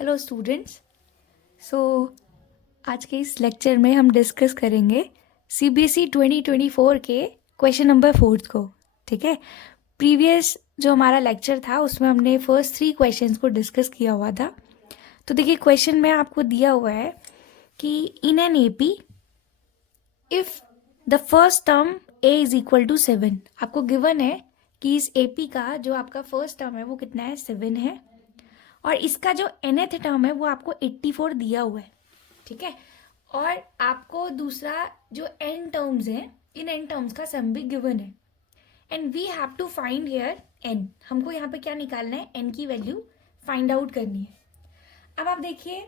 Hello students. सो आज के इस लेक्चर में हम डिस्कस करेंगे सीबीएसई 2024 के क्वेश्चन नंबर 4 को। ठीक है, प्रीवियस जो हमारा लेक्चर था उसमें हमने फर्स्ट 3 क्वेश्चंस को डिस्कस किया हुआ था। तो देखिए, क्वेश्चन में आपको दिया हुआ है कि in an AP if the first term a is equal to 7। आपको गिवन है कि इस एपी का जो आपका फर्स्ट टर्म है वो कितना है, 7 है, और इसका जो nth टर्म है वो आपको 84 दिया हुआ है। ठीक है, और आपको दूसरा जो n टर्म्स हैं, इन n टर्म्स का सम भी गिवन है and we have to find here n। हमको यहाँ पे क्या निकालना है, n की वैल्यू फाइंड आउट करनी है। अब आप देखिए,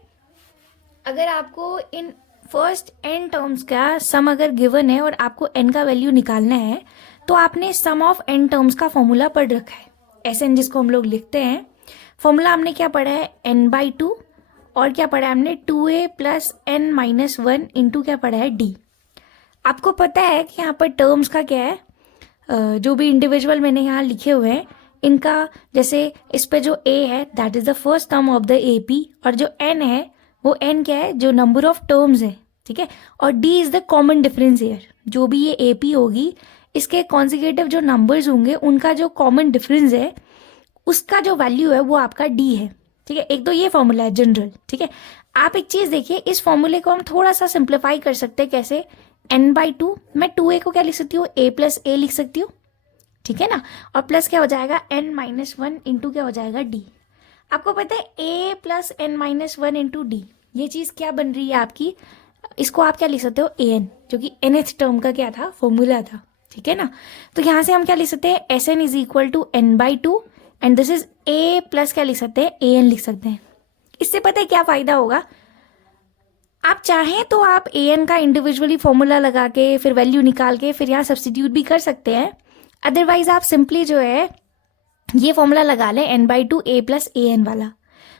अगर आपको इन फर्स्ट n टर्म्स का सम अगर गिवन है और आपको n का वैल्यू निकालना है तो आपने सम ऑफ n टर्म्स का फॉर्मूला पढ़ रखा है, Sn जिसको हम लोग लिखते हैं। फॉर्मूला हमने क्या पढ़ा है, n/2, और क्या पढ़ा है हमने 2a plus n minus 1 into क्या पढ़ा है, d। आपको पता है कि यहाँ पर टर्म्स का क्या है, जो भी इंडिविजुअल मैंने यहाँ लिखे हुए हैं इनका, जैसे इस पे जो a है that is the first term of the AP, और जो n है वो n क्या है, जो नंबर ऑफ टर्म्स है। ठीक है, और d is the common difference year. जो भी ये AP होगी इसके कॉन्जिक्यूटिव जो नंबर्स होंगे उनका जो कॉमन डिफरेंस है उसका जो वैल्यू है वो आपका d है। ठीक है, एक तो ये फॉर्मूला है जनरल। ठीक है, आप एक चीज देखिए, इस फॉर्मूले को हम थोड़ा सा सिंप्लीफाई कर सकते हैं। कैसे, n/2, मैं 2a को क्या लिख सकती हूँ, a प्लस a लिख सकती हूँ। ठीक है ना, और प्लस क्या हो जाएगा, n माइनस 1 इंटू क्या हो जाएगा, d। आपको पता है a plus n minus 1 into d, ये चीज क्या बन रही है आपकी, इसको आप क्या लिख सकते हो, an, जो कि nth टर्म का क्या था, फॉर्मूला था। ठीक है ना, तो यहाँ से हम क्या लिख सकते हैं, Sn is equal to n/2 and this is a plus क्या लिख सकते हैं, an लिख सकते हैं। इससे पता है क्या फायदा होगा, आप चाहें तो आप an का इंडिविजुअली फॉर्मूला लगा के फिर वैल्यू निकाल के फिर यहाँ सब्सटीट्यूट भी कर सकते हैं। अदरवाइज आप सिंपली जो है ये फॉर्मूला लगा लें n/2 a प्लस an वाला।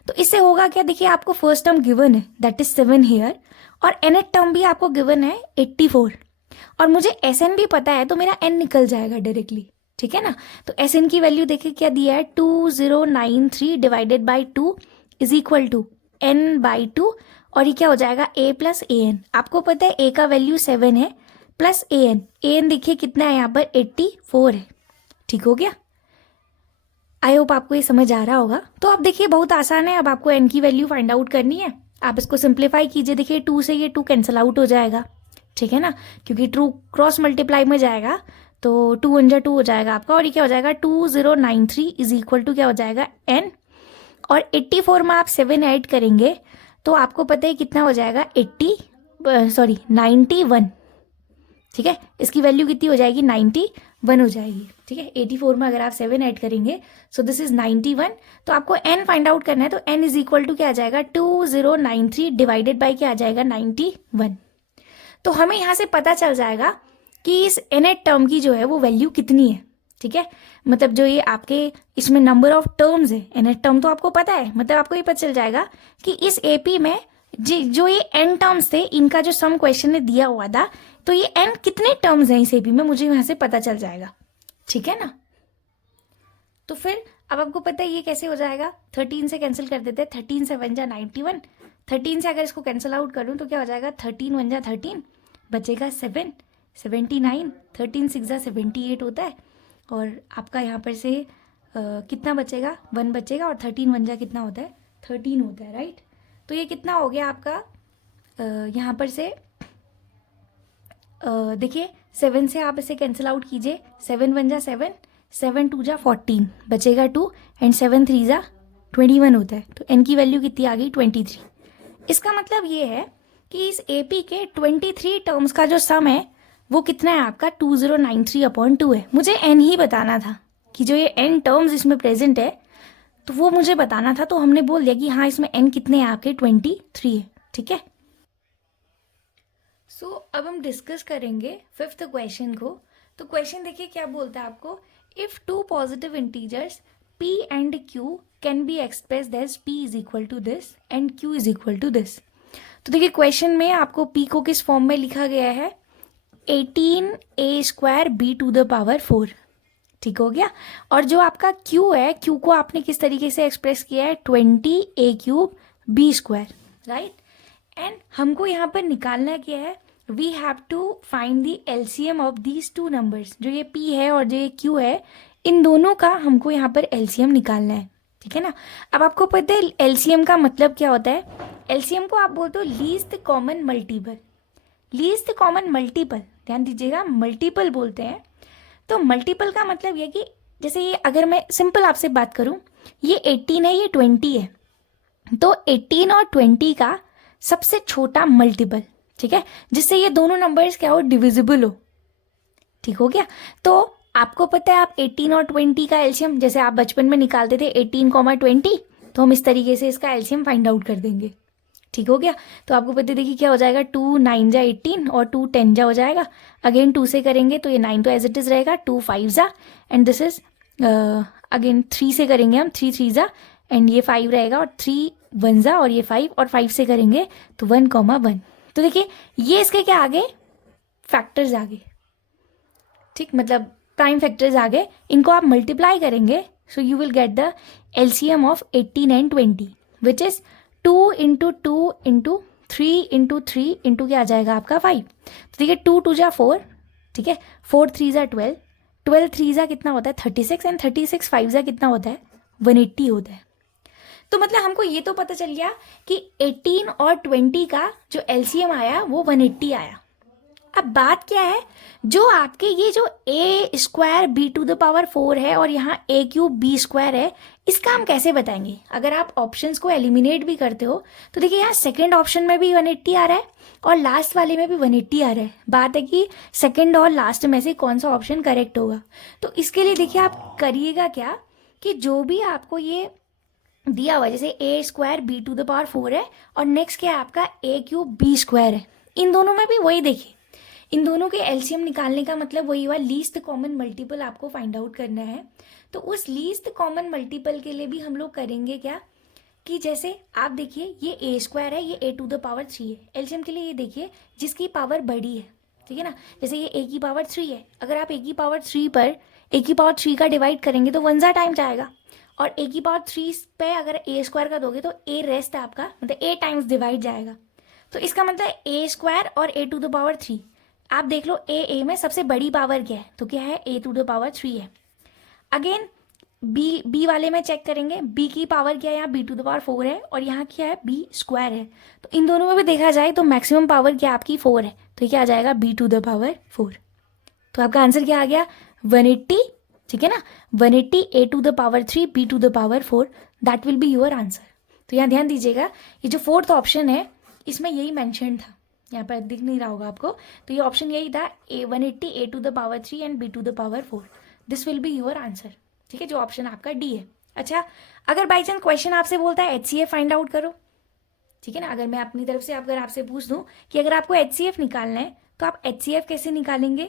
तो इससे होगा क्या, देखिए आपको फर्स्ट टर्म गिवन है दैट इज 7 हेयर, और nth टर्म भी आपको गिवन है 84, और मुझे Sn भी पता है तो मेरा n निकल जाएगा डायरेक्टली। ठीक है ना, तो Sn की वैल्यू देखिए क्या दिया है, 2093 divided by 2 is equal to n/2, और ये क्या हो जाएगा, a प्लस an। आपको पता है a का वैल्यू 7 है प्लस an देखिए कितना है यहाँ पर, 84 है। ठीक हो गया, आई होप आपको ये समझ आ रहा होगा। तो अब देखिए बहुत आसान है, अब आपको n की वैल्यू फाइंड आउट करनी है। आप इसको सिंप्लीफाई कीजिए, देखिए 2 से ये 2 कैंसिल आउट हो जाएगा। ठीक है ना, क्योंकि ट्रू क्रॉस मल्टीप्लाई में जाएगा तो 2 1 जा 2 हो जाएगा आपका, और ये क्या हो जाएगा, 2093 इज इक्वल टू क्या हो जाएगा, n, और 84 में आप 7 ऐड करेंगे तो आपको पता है कितना हो जाएगा, 91। ठीक है, इसकी वैल्यू कितनी हो जाएगी, 91 हो जाएगी। ठीक है, 84 में अगर आप 7 ऐड करेंगे सो दिस इज 91। तो आपको n फाइंड आउट करना है, तो n इज इक्वल टू क्या आ जाएगा, 2093 डिवाइडेड बाई क्या आ जाएगा, 91। तो हमें यहाँ से पता चल जाएगा कि इस nth टर्म की जो है वो वैल्यू कितनी है। ठीक है, मतलब जो ये आपके इसमें नंबर ऑफ टर्म्स है, nth टर्म तो आपको पता है, मतलब आपको ये पता चल जाएगा कि इस AP में जो ये n टर्म्स थे इनका जो सम क्वेश्चन ने दिया हुआ था, तो ये n कितने टर्म्स हैं इस AP में, मुझे यहाँ से पता चल जाएगा। ठीक है ना, तो फिर अब आपको पता है ये कैसे हो जाएगा, 13 से कैंसिल कर देते हैं, 13 से 1 जा 91, 13 से अगर इसको कैंसिल आउट करूँ तो क्या हो जाएगा, 13 1 जा 13, बचेगा 7, 79, 13 6 जा 78 होता है, और आपका यहाँ पर से कितना बचेगा, 1 बचेगा, और 13 1 जा कितना होता है, 13 होता है, राइट। तो ये कितना हो गया आपका, यहाँ पर से देखिए 7 से आप इसे कैंसिल आउट कीजिए, 7 1 जा 7, 7 2 जा 14, बचेगा 2, एंड 7 3 जा 21 होता है। तो n की वैल्यू कितनी आ गई, 23। इसका मतलब ये है कि इस AP के 23 टर्म्स का जो सम है वो कितना है आपका, 2093/2 है। मुझे n ही बताना था कि जो ये n टर्म्स इसमें प्रेजेंट है तो वो मुझे बताना था, तो हमने बोल दिया कि हाँ इसमें n कितने हैं आपके, 23 है। ठीक है, सो अब हम डिस्कस करेंगे 5th क्वेश्चन को। तो क्वेश्चन देखिए क्या बोलता है आपको, if 2 positive integers p and q can be expressed as p is equal to this and q is equal to this. तो देखिए क्वेश्चन में आपको p को किस फॉर्म में लिखा गया है, 18a² b⁴। ठीक हो गया, और जो आपका q है, q को आपने किस तरीके से एक्सप्रेस किया है, 20a³ B square, right. And हमको यहाँ पर निकालना क्या है, we have to find the LCM of these two numbers, जो ये p है और जो ये q है, इन दोनों का हमको यहाँ पर एलसीएम निकालना है, ठीक है ना। अब आपको पता है एलसीएम का मतलब क्या होता है, एलसीएम को आप बोलते हो least common multiple, least common multiple, ध्यान दीजिएगा मल्टीपल बोलते हैं। तो मल्टीपल का मतलब ये कि जैसे ये अगर मैं सिंपल आपसे बात करूं, ये 18 है, ये 20 है, तो 18 और 20 का सबसे छोटा मल्टीपल, ठीक है, जिससे ये दोनों नंबर्स क्या हो, डिविजिबल हो, ठीक हो गया। तो आपको पता है आप 18 और 20 का एलसीएम जैसे आप बचपन में निकालते थे 18, 20, तो हम इस तरीके से इसका एलसीएम फाइंड आउट कर देंगे, ठीक हो गया। तो आपको पता देखिए क्या हो जाएगा, 2 9 जा 18 और 2 10 जा हो जाएगा। अगेन 2 से करेंगे तो ये 9 तो एज इट इज रहेगा, 2 5 जा एंड दिस इज अगेन 3 से करेंगे हम, 3 3 जा एंड ये 5 रहेगा और 3 1 जा और ये 5 और 5 से करेंगे तो 1, 1। तो देखिए ये इसके क्या आ गए, फैक्टर्स आ गए, ठीक, मतलब प्राइम फैक्टर्स आ गए। इनको आप मल्टीप्लाई करेंगे so you will get the LCM of 18 and 20 which is 2 into 2 into 3 into 3 into क्या आ जाएगा आपका 5। तो देखिए 2 2 जा 4, ठीक है, 4 3 जा 12, 12 3 जा कितना होता है 36 एंड 36 5 जा कितना होता है 180 होता है। तो मतलब हमको ये तो पता चल गया कि 18 और 20 का जो एलसीएम आया वो 180 आया। अब बात क्या है, जो आपके ये जो A square B to the power 4 है और यहाँ ए क्यूब बी स्क्वायर है, इसका हम कैसे बताएंगे। अगर आप ऑप्शंस को एलिमिनेट भी करते हो तो देखिए यहाँ सेकंड ऑप्शन में भी 180 आ रहा है और लास्ट वाले में भी 180 आ रहा है। बात है कि सेकंड और लास्ट में से कौन सा ऑप्शन करेक्ट होगा। तो इसके लिए देखिए आप करिएगा क्या कि जो भी आपको ये दिया हुआ जैसे A square B to the power 4 है और नेक्स्ट क्या है आपका ए क्यूब बी स्क्वायर है, इन दोनों में भी वही देखिए, इन दोनों के एलसीएम निकालने का मतलब वही हुआ, लीस्ट कॉमन मल्टीपल आपको फाइंड आउट करना है। तो उस लीस्ट कॉमन मल्टीपल के लिए भी हम लोग करेंगे क्या कि जैसे आप देखिए ये ए स्क्वायर है, ये ए टू द पावर 3 है, एलसीएम के लिए ये देखिए जिसकी पावर बड़ी है, ठीक है ना, जैसे ये ए की पावर 3 है, अगर आप ए की पावर 3 पर ए की पावर 3 का डिवाइड करेंगे तो 1 टाइम जाएगा और ए की पावर 3 पे अगर ए स्क्वायर का दोगे तो ए रेस्ट आपका मतलब ए टाइम्स डिवाइड जाएगा। तो इसका मतलब ए स्क्वायर और ए टू द पावर 3, आप देख लो ए में सबसे बड़ी पावर क्या है, तो क्या है ए टू द पावर 3 है। अगेन बी वाले में चेक करेंगे, बी की पावर क्या है, यहाँ बी टू द पावर 4 है और यहाँ क्या है बी स्क्वायर है। तो इन दोनों में भी देखा जाए तो मैक्सिमम पावर क्या आपकी 4 है, तो क्या आ जाएगा बी टू द पावर 4। तो आपका आंसर क्या आ गया 180, ठीक है ना, 180 A to the power 3 B to the power 4, that will be your answer. तो यहाँ ध्यान दीजिएगा ये जो फोर्थ ऑप्शन है इसमें यही मैंशन था, यहाँ पर दिख नहीं रहा होगा आपको, तो ये ऑप्शन यही था A 180 A to the power 3 and B to the power 4, this will be your answer, ठीक है, जो ऑप्शन आपका डी है। अच्छा अगर बाई चांस क्वेश्चन आपसे बोलता है HCF फाइंड आउट करो, ठीक है ना, अगर मैं अपनी तरफ से अगर आपसे पूछ दूं कि अगर आपको HCF निकालना है तो आप HCF कैसे निकालेंगे।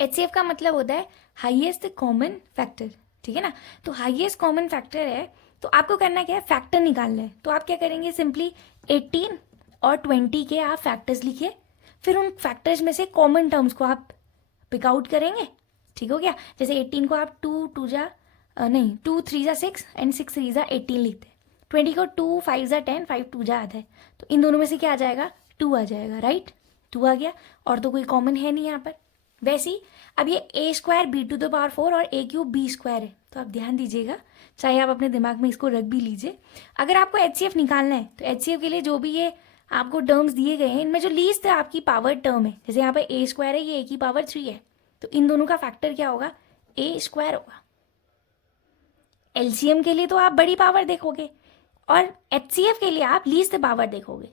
HCF का मतलब होता है हाईएस्ट कॉमन फैक्टर, ठीक है ना, तो हाईएस्ट कॉमन फैक्टर है तो आपको करना क्या है फैक्टर निकालना है। तो आप क्या करेंगे सिंपली 18 और 20 के आप फैक्टर्स लिखिए, फिर उन फैक्टर्स में से कॉमन टर्म्स को आप पिक आउट करेंगे, ठीक हो गया। जैसे 18 को आप 2 3 जा 6 एंड 6 3 जा 18 लिखते हैं, 20 को 2 5 जा 10 5 2 जा आता है, तो इन दोनों में से क्या आ जाएगा 2 आ जाएगा, राइट, 2 आ गया और तो कोई कॉमन है नहीं यहाँ पर। वैसे ही अब ये A square B to the power 4 और ए क्यूब बी स्क्वायर है, तो आप ध्यान दीजिएगा, चाहे आप अपने दिमाग में इसको रख भी लीजिए। अगर आपको HCF निकालना है तो HCF के लिए जो भी ये आपको टर्म्स दिए गए हैं इनमें जो लीस्ट है आपकी पावर टर्म है, जैसे यहाँ पे ए स्क्वायर है, ये ए की पावर 3 है, तो इन दोनों का फैक्टर क्या होगा ए स्क्वायर होगा। LCM के लिए तो आप बड़ी पावर देखोगे और HCF के लिए आप लीस्ट पावर देखोगे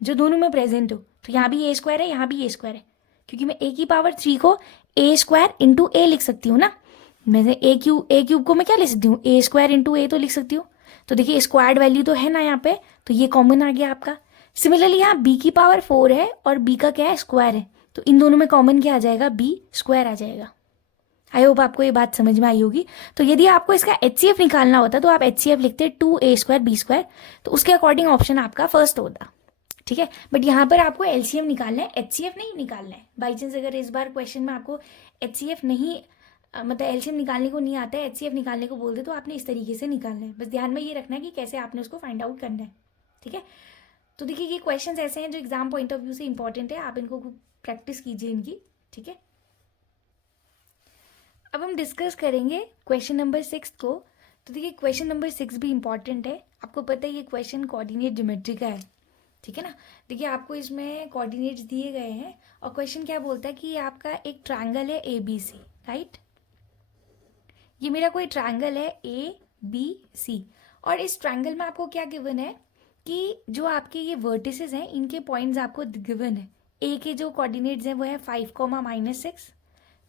जो दोनों में प्रेजेंट हो। तो यहाँ भी ए स्क्वायर है, यहाँ भी ए स्क्वायर है, क्योंकि मैं ए की पावर 3 को ए स्क्वायर इंटू ए लिख सकती हूँ ना, मैं ए क्यूब को मैं क्या लिख सकती हूँ ए स्क्वायर इंटू ए तो लिख सकती हूँ। तो देखिए स्क्वायर्ड वैल्यू तो है ना यहाँ पे, तो ये कॉमन आ गया आपका। सिमिलरली यहाँ बी की पावर 4 है और बी का क्या है स्क्वायर है, तो इन दोनों में कॉमन क्या आ जाएगा बी स्क्वायर आ जाएगा। आई होप आपको ये बात समझ में आई होगी। तो यदि आपको इसका HCF निकालना होता तो आप HCF लिखते 2a स्क्वायर बी स्क्वायर, तो उसके अकॉर्डिंग ऑप्शन आपका फर्स्ट होता, ठीक है। बट यहाँ पर आपको LCM निकालना है, HCF नहीं निकालना है। बाई चांस अगर इस बार क्वेश्चन में आपको HCF नहीं मतलब LCM निकालने को नहीं आता है, HCF निकालने को बोल दे तो आपने इस तरीके से निकालना है। बस ध्यान में ये रखना है कि कैसे आपने उसको फाइंड आउट करना है, ठीक है। तो देखिए ये क्वेश्चंस ऐसे हैं जो एग्जाम पॉइंट ऑफ व्यू से इंपॉर्टेंट है, आप इनको प्रैक्टिस कीजिए इनकी, ठीक है। अब हम डिस्कस करेंगे क्वेश्चन नंबर 6 को। तो देखिए क्वेश्चन नंबर 6 भी इंपॉर्टेंट है, आपको पता है ये क्वेश्चन कोऑर्डिनेट ज्योमेट्री का है, ठीक है ना। देखिए आपको इसमें कोऑर्डिनेट्स दिए गए हैं और क्वेश्चन क्या बोलता है कि ये आपका एक ट्रायंगल है ABC, राइट। ये मेरा कोई ट्रायंगल है ABC और इस ट्रायंगल में आपको क्या गिवन है कि जो आपके ये वर्टिसेस हैं इनके पॉइंट्स आपको गिवन है। ए के जो कोऑर्डिनेट्स हैं वो है 5, -6,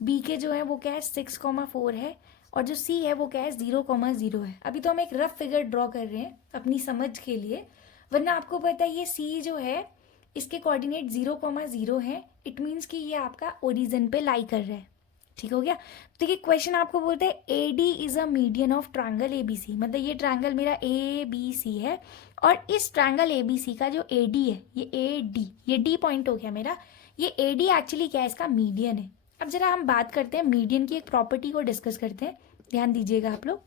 बी के जो है वो क्या है 6, 4 है और जो सी है वो क्या है 0, 0 है। अभी तो हम एक रफ फिगर ड्रॉ कर रहे हैं अपनी समझ के लिए, वरना आपको पता है ये सी जो है इसके कोऑर्डिनेट 0, 0 है। इट मीन्स कि ये आपका ओरिजिन पे लाई कर रहा है, ठीक हो गया। देखिए क्वेश्चन आपको बोलते हैं AD is a median of triangle ABC, मतलब ये ट्रायंगल मेरा ABC है और इस ट्रायंगल ABC का जो AD है ये AD, ये D पॉइंट हो गया मेरा, ये AD एक्चुअली क्या है इसका मीडियन है। अब जरा हम बात करते हैं मीडियन की एक प्रॉपर्टी को डिस्कस करते हैं, ध्यान दीजिएगा आप लोग।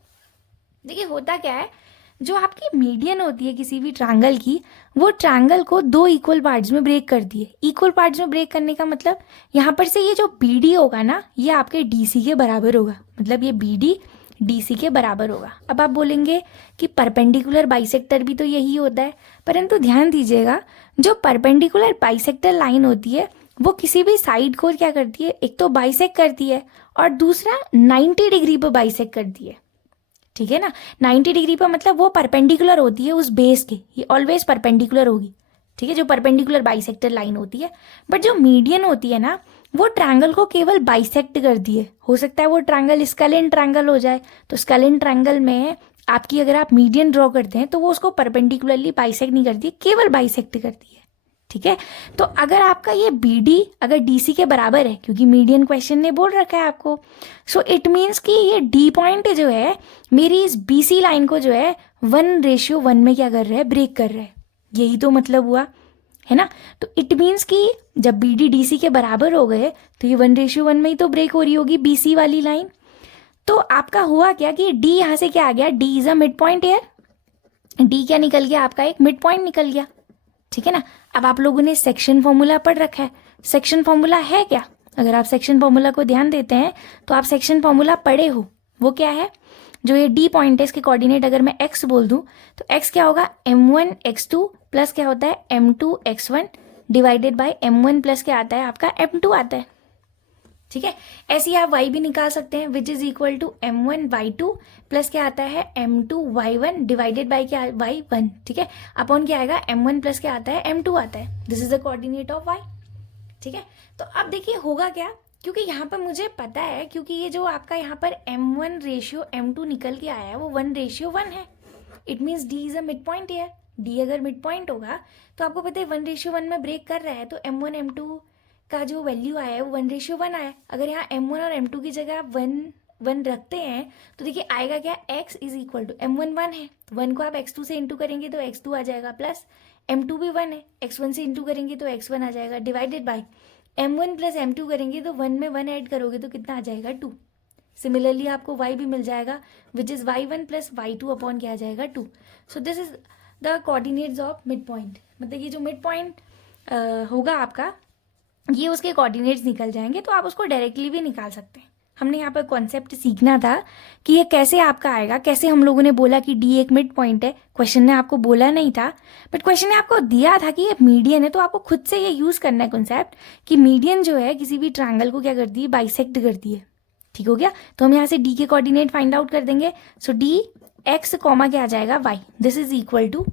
देखिए होता क्या है, जो आपकी मीडियन होती है किसी भी ट्रायंगल की, वो ट्रायंगल को 2 इक्वल पार्ट्स में ब्रेक करती है। इक्वल पार्ट्स में ब्रेक करने का मतलब यहाँ पर से ये जो BD होगा ना ये आपके DC के बराबर होगा, मतलब ये BD DC के बराबर होगा। अब आप बोलेंगे कि परपेंडिकुलर बाइसेक्टर भी तो यही होता है, परंतु ध्यान दीजिएगा जो परपेंडिकुलर बाइसेक्टर लाइन होती है वो किसी भी साइड को क्या करती है, एक तो बाइसेक्ट करती है और दूसरा 90 डिग्री पर बाइसेक्ट करती है, ठीक है ना। 90 डिग्री पर मतलब वो परपेंडिकुलर होती है उस बेस के, ये ऑलवेज परपेंडिकुलर होगी, ठीक है, जो परपेंडिकुलर बाइसेक्टर लाइन होती है। बट जो मीडियन होती है ना वो ट्रायंगल को केवल बाइसेक्ट करती है। हो सकता है वो ट्रायंगल स्केलिन ट्रायंगल हो जाए, तो स्केलिन ट्रायंगल में आपकी अगर आप मीडियन ड्रॉ करते हैं तो वो उसको परपेंडिकुलरली बाइसेक्ट नहीं करती, केवल बाइसेक्ट करती है, ठीक है। तो अगर आपका ये BD अगर DC के बराबर है, क्योंकि मीडियन क्वेश्चन ने बोल रखा है आपको, सो इट मीन्स कि ये D पॉइंट जो है मेरी इस BC लाइन को जो है 1:1 में क्या कर रहा है, ब्रेक कर रहा है। यही तो मतलब हुआ है ना। तो इट मीन्स कि जब BD DC के बराबर हो गए तो ये 1:1 में ही तो ब्रेक हो रही होगी BC वाली लाइन। तो आपका हुआ क्या कि D यहाँ से क्या आ गया, D is a mid point है, D क्या निकल गया आपका, एक मिड पॉइंट निकल गया, ठीक है ना। अब आप लोगों ने सेक्शन फॉर्मूला पढ़ रखा है, सेक्शन फॉर्मूला है क्या, अगर आप सेक्शन फॉर्मूला को ध्यान देते हैं तो आप सेक्शन फॉर्मूला पढ़े हो, वो क्या है, जो ये D पॉइंट है इसके कोऑर्डिनेट अगर मैं x बोल दूं तो x क्या होगा m1x2 प्लस क्या होता है m2x1 divided by m1 plus क्या आता है आपका m2 आता है, ठीक है। ऐसे ही आप y भी निकाल सकते हैं which is equal to m1y2 plus क्या आता है m2y1 डिवाइडेड बाय क्या y1, ठीक है, अपॉन क्या आएगा m1 प्लस क्या आता है m2 आता है। This is the coordinate of y, ठीक है। तो अब देखिए होगा क्या, क्योंकि यहाँ पर मुझे पता है, क्योंकि ये जो आपका यहाँ पर m1:m2 निकल के आया है वो 1:1 है। It means D is a mid point है। D अगर मिड पॉइंट होगा तो आपको पता है 1:1 में ब्रेक कर रहा है, तो m1 m2 का जो वैल्यू आया है वो 1:1 आया। अगर यहाँ m1 और m2 की जगह आप 1 रखते हैं तो देखिए आएगा क्या, x is equal to m1 1 है तो 1 को आप x2 से इंटू करेंगे तो x2 आ जाएगा, प्लस m2 भी 1 है, x1 से इंटू करेंगे तो x1 आ जाएगा, divided by m1 plus m2 करेंगे तो 1 में 1 ऐड करोगे तो कितना आ जाएगा 2। सिमिलरली आपको y भी मिल जाएगा which is y1 plus y2 upon क्या आ जाएगा 2। सो this is the coordinates of mid point, मतलब ये जो मिड पॉइंट होगा आपका ये उसके कोऑर्डिनेट्स निकल जाएंगे, तो आप उसको डायरेक्टली भी निकाल सकते हैं। हमने यहाँ पर कॉन्सेप्ट सीखना था कि ये कैसे आपका आएगा, कैसे हम लोगों ने बोला कि D एक मिड पॉइंट है, क्वेश्चन ने आपको बोला नहीं था बट क्वेश्चन ने आपको दिया था कि ये मीडियन है, तो आपको खुद से ये यूज़ करना है कॉन्सेप्ट कि मीडियन जो है किसी भी ट्रायंगल को क्या करती है, बाइसेक्ट करती है, ठीक हो गया। तो हम यहाँ से D के कोऑर्डिनेट फाइंड आउट कर देंगे। सो D x कॉमा क्या आ जाएगा y, this is equal to,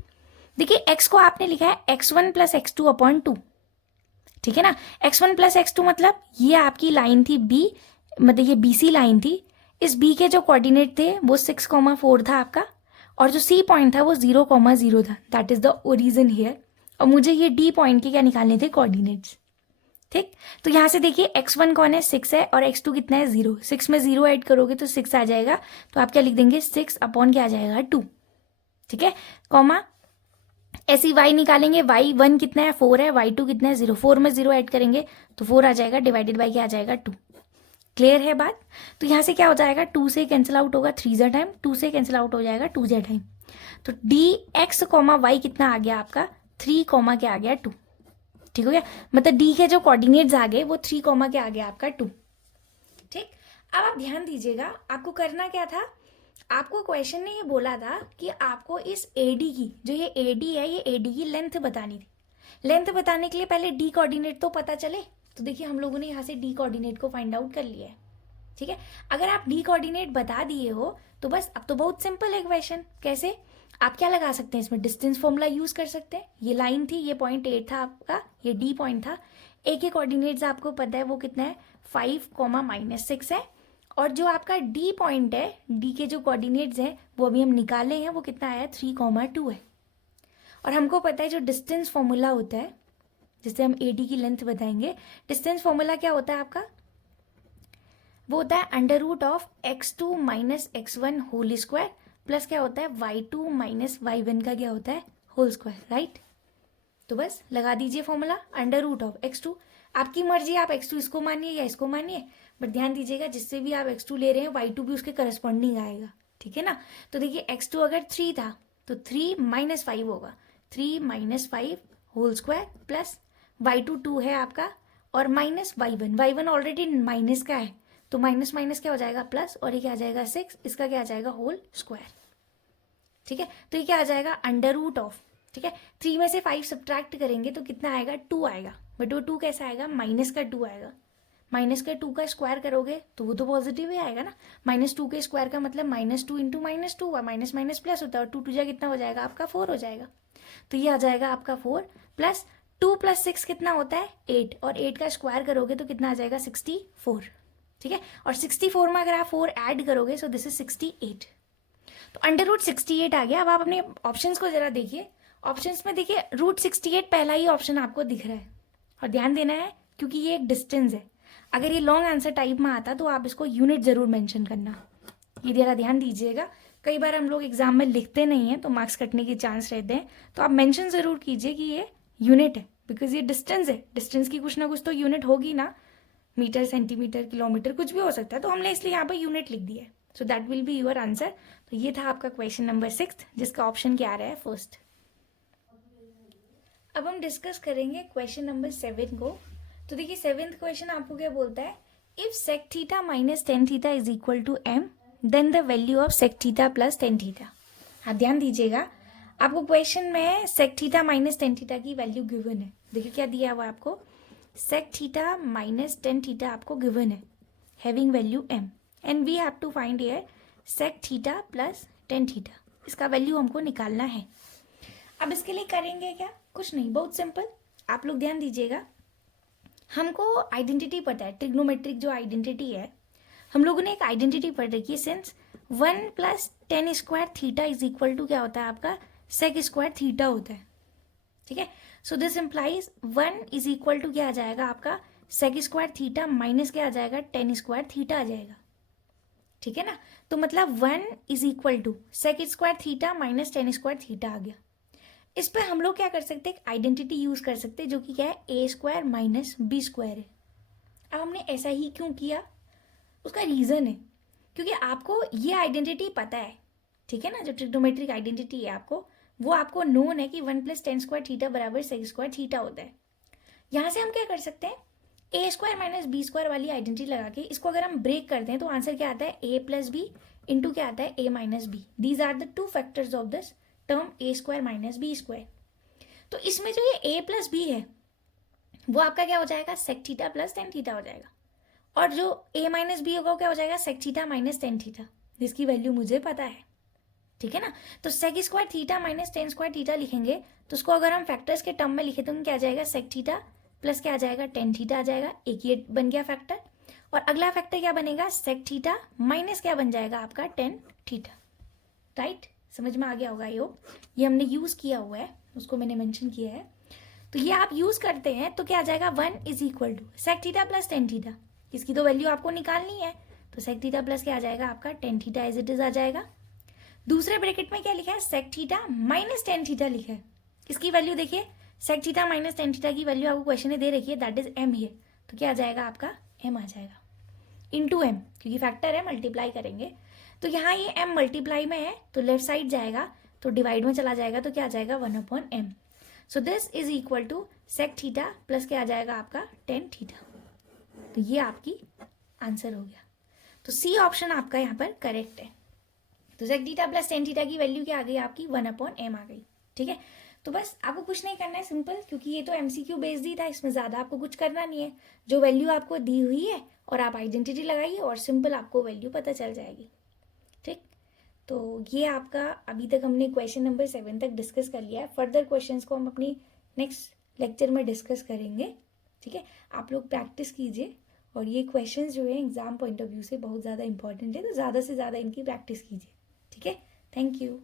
देखिए x को आपने लिखा है x1 प्लस x2 अपॉन 2, ठीक है ना। x1 प्लस x2 मतलब ये आपकी लाइन थी B, मतलब ये BC लाइन थी, इस B के जो कोऑर्डिनेट थे वो 6,4 था आपका और जो C पॉइंट था वो 0,0 था, that is the origin here. और मुझे ये D पॉइंट के क्या निकालने थे, कोऑर्डिनेट्स, ठीक। तो यहाँ से देखिए x1 कौन है, 6 है और x2 कितना है 0, 6 में 0 ऐड करोगे तो 6 आ जाएगा, तो आप क्या लिख देंगे 6 अपॉन क्या आ जाएगा 2, ठीक है, कॉमा ऐसी y निकालेंगे, y1 कितना है 4 है, y2 कितना है 0, 4 में 0 ऐड करेंगे तो 4 आ जाएगा, डिवाइडेड बाई क्या आ जाएगा 2। क्लियर है बात। तो यहाँ से क्या हो जाएगा 2 से कैंसिल आउट होगा 3 टाइम, 2 से कैंसिल आउट हो जाएगा 2 टाइम। तो डी एक्स कॉमा वाई कितना आ गया आपका 3 कॉमा क्या आ गया 2, ठीक हो गया। मतलब डी के जो कोऑर्डिनेट्स आ गए वो 3 कॉमा क्या आ गया आपका 2, ठीक। अब आप ध्यान दीजिएगा, आपको करना क्या था, आपको क्वेश्चन ने ये बोला था कि आपको इस एडी की, जो ये एडी है, ये एडी की लेंथ बतानी थी। लेंथ बताने के लिए पहले डी कोऑर्डिनेट तो पता चले। तो देखिए हम लोगों ने यहाँ से डी कोऑर्डिनेट को फाइंड आउट कर लिया है, ठीक है। अगर आप डी कोऑर्डिनेट बता दिए हो तो बस अब तो बहुत सिंपल है क्वेश्चन। कैसे, आप क्या लगा सकते हैं इसमें, डिस्टेंस फॉर्मूला यूज कर सकते हैं। ये लाइन थी, ये पॉइंट 8 था आपका, ये डी पॉइंट था। ए के कोऑर्डिनेट्स आपको पता है वो कितना है 5 कॉमा -6 है। और जो आपका डी पॉइंट है, डी के जो कोऑर्डिनेट्स हैं वो अभी हम निकाले हैं, वो कितना आया 3 कॉमा 2 है। और हमको पता है जो डिस्टेंस फॉर्मूला होता है, जिससे हम एडी की लेंथ बताएंगे, डिस्टेंस फॉर्मूला क्या होता है आपका, वो होता है √(x2 - x1) whole square plus क्या होता है y2 - y1 का क्या होता है होल स्क्वायर, राइट। तो बस लगा दीजिए फॉर्मूला √(x2), आपकी मर्जी, आप x2 इसको मानिए या इसको मानिए, बट ध्यान दीजिएगा जिससे भी आप x2 ले रहे हैं y2 भी उसके करस्पॉन्डिंग आएगा, ठीक है ना। तो देखिए x2 अगर 3 था तो 3 - 5 होगा, 3 - 5 होल स्क्वायर प्लस y2 2 है आपका और माइनस y1 ऑलरेडी माइनस का है, तो माइनस माइनस क्या हो जाएगा प्लस, और ये क्या आ जाएगा 6, इसका क्या आ जाएगा होल स्क्वायर, ठीक है। तो ये क्या आ जाएगा √, ठीक है। 3 में से 5 सब्ट्रैक्ट करेंगे तो कितना आएगा 2 आएगा, बट वो 2 कैसा आएगा माइनस का 2 आएगा। माइनस का 2 का स्क्वायर करोगे तो वो तो पॉजिटिव ही आएगा ना, -2 के स्क्वायर का मतलब -2 × -2, माइनस माइनस प्लस होता है, और 2 2 जा कितना हो जाएगा आपका 4 हो जाएगा। तो ये आ जाएगा आपका 4 प्लस 2 + 6 कितना होता है 8, और 8 का स्क्वायर करोगे तो कितना आ जाएगा 64, ठीक है। और 64 में अगर आप 4 ऐड करोगे सो दिस इज 68, तो √68 आ गया। अब आप अपने ऑप्शंस को जरा देखिए, ऑप्शंस में देखिए √68 पहला ही ऑप्शन आपको दिख रहा है, और ध्यान देना है क्योंकि ये एक डिस्टेंस है। अगर ये लॉन्ग आंसर टाइप में आता तो आप इसको यूनिट जरूर मेंशन करना, ये जरा ध्यान दीजिएगा। कई बार हम लोग एग्जाम में लिखते नहीं हैं तो मार्क्स कटने के चांस रहते हैं, तो आप मेंशन जरूर कीजिए कि ये यूनिट है, बिकॉज ये डिस्टेंस है, डिस्टेंस की कुछ ना कुछ तो यूनिट होगी ना, मीटर, सेंटीमीटर, किलोमीटर, कुछ भी हो सकता है, तो हमने इसलिए यहाँ पर यूनिट लिख दिया है। So that will be your answer. तो ये था आपका क्वेश्चन नंबर 6, जिसका ऑप्शन क्या आ रहा है फर्स्ट। अब हम डिस्कस करेंगे क्वेश्चन नंबर 7 को। तो देखिए 7th क्वेश्चन आपको क्या बोलता है, if sec theta - tan theta is equal to m, then the value of sec theta plus tan theta. हाँ ध्यान दीजिएगा, आपको क्वेश्चन में sec थीटा - tan थीटा की वैल्यू गिवन है। देखिए क्या दिया हुआ आपको, sec थीटा - tan थीटा आपको गिवन है, having value m, and we have to find here sec theta plus tan theta, इसका वैल्यू हमको निकालना है। अब इसके लिए करेंगे क्या, कुछ नहीं, बहुत सिंपल। आप लोग ध्यान दीजिएगा, हमको आइडेंटिटी पता है, ट्रिग्नोमेट्रिक जो आइडेंटिटी है, हम लोगों ने एक आइडेंटिटी पढ़ रखी है, since 1 + tan square theta is equal to क्या होता है आपका sec स्क्वायर थीटा होता है, ठीक है। So this implies 1 is equal to क्या आ जाएगा आपका sec स्क्वायर थीटा माइनस क्या आ जाएगा tan स्क्वायर थीटा आ जाएगा, ठीक है ना। तो मतलब 1 is equal to sec square theta minus tan square theta आ गया। इस पर हम लोग क्या कर सकते हैं, आइडेंटिटी यूज कर सकते हैं, जो कि क्या है a² - b² है। अब हमने ऐसा ही क्यों किया, उसका रीजन है क्योंकि आपको ये आइडेंटिटी पता है, ठीक है ना, जो ट्रिग्नोमेट्रिक आइडेंटिटी है आपको, वो आपको नोन है कि 1 + tan स्क्वायर थीटा बराबर sec स्क्वायर थीटा होता है। यहाँ से हम क्या कर सकते हैं, a² - b² वाली आइडेंटिटी लगा के इसको अगर हम ब्रेक करते हैं तो आंसर क्या आता है a + b इंटू क्या आता है a - b। These are the 2 factors of this term a² - b²। तो इसमें जो ये a + b है वो आपका क्या हो जाएगा sec theta plus tan theta हो जाएगा, और जो a - b होगा वो क्या हो जाएगा sec theta minus tan theta, जिसकी वैल्यू मुझे पता है, ठीक है ना। तो sec square theta minus tan square theta लिखेंगे तो उसको अगर हम फैक्टर्स के टर्म में लिखे तो क्या आ जाएगा sec थीटा प्लस क्या आ जाएगा tan थीटा आ जाएगा, एक ये बन गया फैक्टर। और अगला फैक्टर क्या बनेगा sec थीटा माइनस क्या बन जाएगा आपका tan थीटा, राइट। समझ में आ गया होगा, ये हमने यूज किया हुआ है, उसको मैंने मेंशन किया है। तो ये आप यूज करते हैं तो क्या आ जाएगा 1 is equal to sec theta plus tan theta, इसकी तो वैल्यू आपको निकालनी है, तो sec थीटा प्लस क्या आ जाएगा आपका tan theta as it is आ जाएगा। दूसरे ब्रैकेट में क्या लिखा है sec theta minus tan theta लिखा है, इसकी वैल्यू देखिए sec theta minus tan theta की वैल्यू आपको क्वेश्चन में दे रखी है, दैट इज m हियर, तो क्या आ जाएगा आपका m आ जाएगा इंटू m, क्योंकि फैक्टर है मल्टीप्लाई करेंगे। तो यहाँ ये m मल्टीप्लाई में है तो लेफ्ट साइड जाएगा, तो डिवाइड में चला जाएगा तो क्या आ जाएगा 1/m। So this is equal to sec theta plus क्या आ जाएगा आपका टेन थीटा। तो ये आपकी आंसर हो गया। तो सी ऑप्शन आपका यहाँ पर करेक्ट है। तो sec theta plus tan theta की वैल्यू क्या आ गई आपकी 1/m आ गई। ठीक है, तो बस आपको कुछ नहीं करना है, सिंपल, क्योंकि ये तो एमसीक्यू बेस्ड ही था, इसमें ज़्यादा आपको कुछ करना नहीं है। जो वैल्यू आपको दी हुई है और आप आइडेंटिटी लगाइए और सिंपल आपको वैल्यू पता चल जाएगी। ठीक, तो ये आपका अभी तक हमने क्वेश्चन नंबर 7 तक डिस्कस कर लिया है। फर्दर क्वेश्चंस को हम अपनी नेक्स्ट लेक्चर में डिस्कस करेंगे। ठीक है, आप लोग प्रैक्टिस कीजिए और ये क्वेश्चंस जो है एग्जाम पॉइंट ऑफ व्यू से बहुत ज़्यादा इंपॉर्टेंट है, तो ज़्यादा से ज़्यादा इनकी प्रैक्टिस कीजिए। ठीक है, थैंक यू।